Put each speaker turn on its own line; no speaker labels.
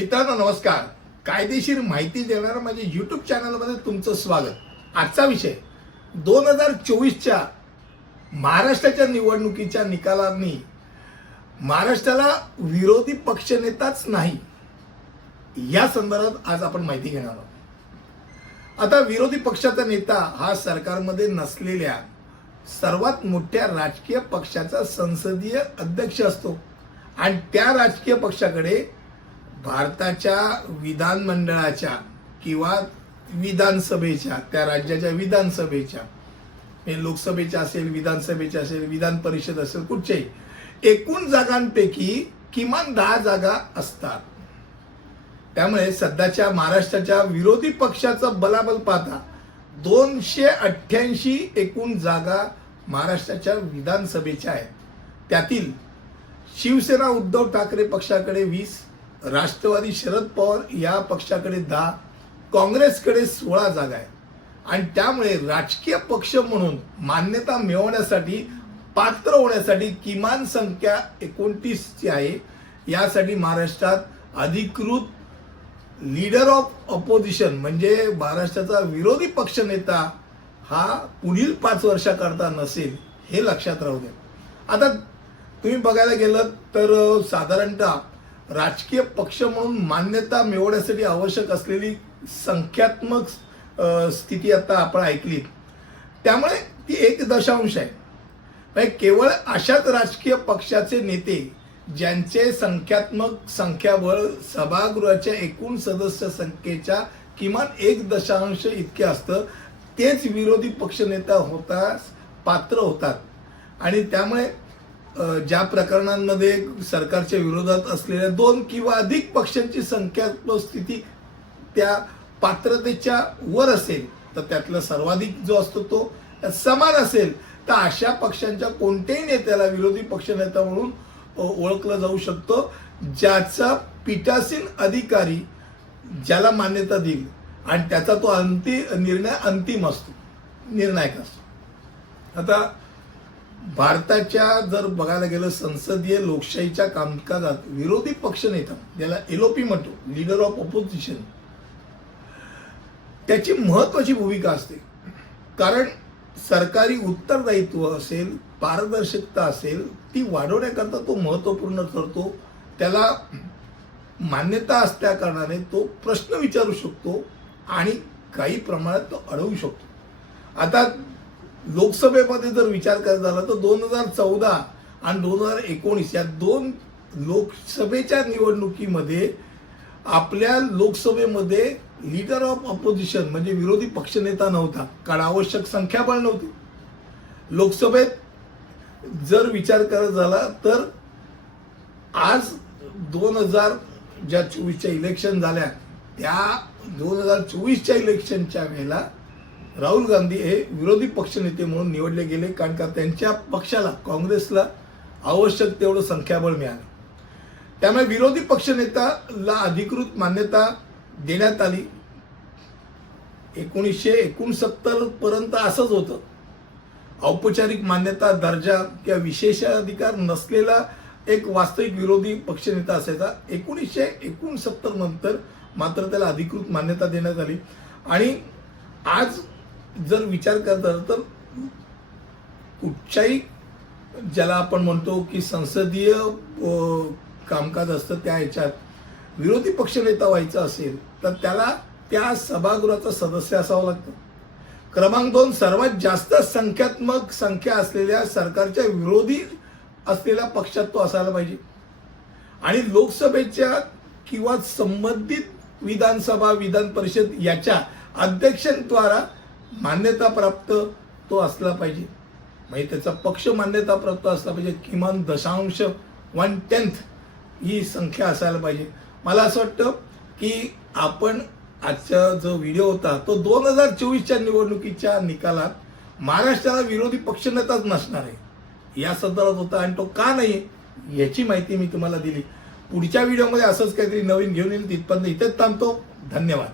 मित्रांनो नमस्कार. कायदेशीर माहिती देणाऱ्या माझ्या युट्यूब चॅनलमध्ये तुमचं स्वागत. आजचा विषय दोन हजार चोवीसच्या महाराष्ट्राच्या निवडणुकीच्या निकालांनी महाराष्ट्राला विरोधी पक्षनेताच नाही. या संदर्भात आज आपण माहिती घेणार आहोत. आता विरोधी पक्षाचा नेता हा सरकारमध्ये नसलेल्या सर्वात मोठ्या राजकीय पक्षाचा संसदीय अध्यक्ष असतो. आणि त्या राजकीय पक्षाकडे भारताच्या विधानमंडळाच्या किंवा विधानसभेच्या त्या राज्याच्या विधानसभेच्या लोकसभेच्या असेल विधानसभेच्या असेल विधान परिषद असेल कुठच्याही एकूण जागांपैकी किमान दहा जागा असतात. त्यामुळे सध्याच्या महाराष्ट्राच्या विरोधी पक्षाचं बलाबल पाहता दोनशे अठ्ठ्याऐंशी एकूण जागा महाराष्ट्राच्या विधानसभेच्या आहेत. त्यातील शिवसेना उद्धव ठाकरे पक्षाकडे वीस राष्ट्रवादी शरद पवार या पक्षाकडे दहा काँग्रेसकडे सोळा जागा आहे आणि त्यामुळे राजकीय पक्ष म्हणून मान्यता मिळवण्यासाठी पात्र होण्यासाठी किमान संख्या एकोणतीसची आहे. यासाठी महाराष्ट्रात अधिकृत लीडर ऑफ अपोजिशन म्हणजे महाराष्ट्राचा विरोधी पक्षनेता हा पुढील पाच वर्षाकरता नसेल हे लक्षात राहू द्या. आता तुम्ही बघायला गेलं तर साधारणतः राजकीय पक्ष म्हणून मान्यता मिळवण्यासाठी आवश्यक असलेली संख्यात्मक स्थिती आता आपण ऐकली. त्यामुळे ती एक दशांश आहे. म्हणजे केवळ अशाच राजकीय पक्षाचे नेते ज्यांचे संख्यात्मक संख्याबळ सभागृहाच्या एकूण सदस्य संख्येच्या किमान एक दशांश इतके असतं तेच विरोधी पक्षनेता होतास पात्र होतात. आणि त्यामुळे ज्या प्रकरणांमध्ये सरकारच्या विरोधात असलेल्या दोन किंवा अधिक पक्षांची संख्यात्मक स्थिती त्या पात्रतेच्या वर असेल तर त्यातला सर्वाधिक जो असतो तो समान असेल तर अशा पक्षांच्या कोणत्याही नेत्याला विरोधी पक्षनेता म्हणून ओळखलं जाऊ शकतं ज्याचा पीठासीन अधिकारी ज्याला मान्यता देईल आणि त्याचा तो अंतिम निर्णय अंतिम असतो निर्णायक असतो. आता भारताच्या जर बघायला गेलं संसदीय लोकशाहीच्या कामकाजात विरोधी पक्षनेता ज्याला एलओपी म्हणतो लीडर ऑफ ऑपोजिशन त्याची महत्वाची भूमिका असते. कारण सरकारी उत्तरदायित्व असेल पारदर्शकता असेल ती वाढवण्याकरता तो महत्त्वपूर्ण ठरतो. त्याला मान्यता असल्या कारणाने तो प्रश्न विचारू शकतो आणि काही प्रमाणात तो अडवू शकतो. आता लोकसभेमध्ये जर विचार करत झाला तर दोन हजार चौदा आणि दोन हजार एकोणीस या दोन लोकसभेच्या निवडणुकीमध्ये आपल्या लोकसभेमध्ये लीडर ऑफ अपोजिशन म्हणजे विरोधी पक्षनेता नव्हता. कारण आवश्यक संख्याबळ नव्हती. लोकसभेत जर विचार करत झाला तर आज दोन हजार ज्या चोवीसच्या इलेक्शन झाल्या त्या दोन हजार चोवीसच्या इलेक्शनच्या वेळेला राहुल गांधी हे विरोधी पक्षनेते म्हणून निवडले गेले कारण का त्यांच्या पक्षाला काँग्रेसला आवश्यक तेवढं संख्याबळ मिळालं. त्यामुळे विरोधी पक्षनेताला अधिकृत मान्यता देण्यात आली. एकोणीसशे एकोणसत्तर पर्यंत असंच होतं. औपचारिक मान्यता दर्जा किंवा विशेषाधिकार नसलेला एक वास्तविक विरोधी पक्षनेता असायचा. एकोणीसशे एकोणसत्तर नंतर मात्र त्याला अधिकृत मान्यता देण्यात आली. आणि आज जर विचार करत तर कुठच्याही ज्याला आपण म्हणतो की संसदीय कामकाज असतं त्या ह्याच्यात विरोधी पक्षनेता व्हायचा असेल तर त्याला त्या सभागृहाचा सदस्य असावं लागतं. क्रमांक दोन सर्वात जास्त संख्यात्मक संख्या असलेल्या सरकारच्या विरोधी असलेल्या पक्षात तो असायला पाहिजे. आणि लोकसभेच्या किंवा संबंधित विधानसभा विधान परिषद याच्या अध्यक्षांद्वारा मान्यता प्राप्त तो असला पाहिजे. म्हणजे त्याचा पक्ष मान्यता प्राप्त असला पाहिजे. किमान दशांश वन टेन्थ ही संख्या असायला पाहिजे. मला असं वाटतं की आपण आजचा जो व्हिडिओ होता तो दोन हजार चोवीसच्या निवडणुकीच्या निकालात महाराष्ट्राला विरोधी पक्षनेताच नसणार आहे. या संदर्भात होता आणि तो का नाही याची माहिती मी तुम्हाला दिली. पुढच्या व्हिडिओमध्ये असंच काहीतरी नवीन घेऊन येईल तिथपर्यंत इथेच थांबतो. धन्यवाद.